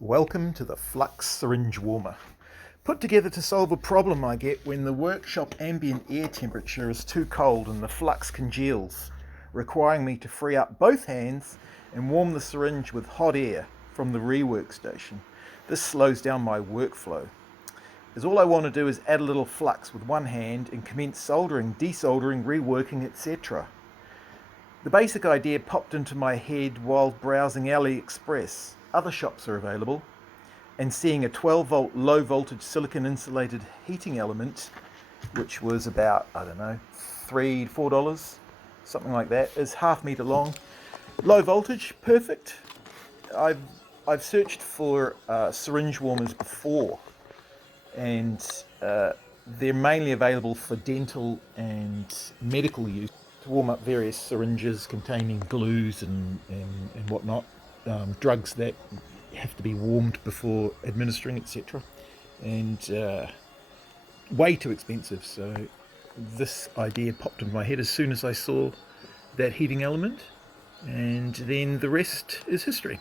Welcome to the Flux Syringe Warmer. Put together to solve a problem I get when the workshop ambient air temperature is too cold and the flux congeals, requiring me to free up both hands and warm the syringe with hot air from the rework station. This slows down my workflow, as all I want to do is add a little flux with one hand and commence soldering, desoldering, reworking, etc. The basic idea popped into my head while browsing AliExpress. Other shops are available, and seeing a 12 volt low voltage silicon insulated heating element, which was about, I don't know, $3 to $4, something like that, is half meter long. Low voltage, perfect. I've searched for syringe warmers before, and they're mainly available for dental and medical use to warm up various syringes containing glues and whatnot, drugs that have to be warmed before administering, etc. And way too expensive. So this idea popped into my head as soon as I saw that heating element, and then the rest is history.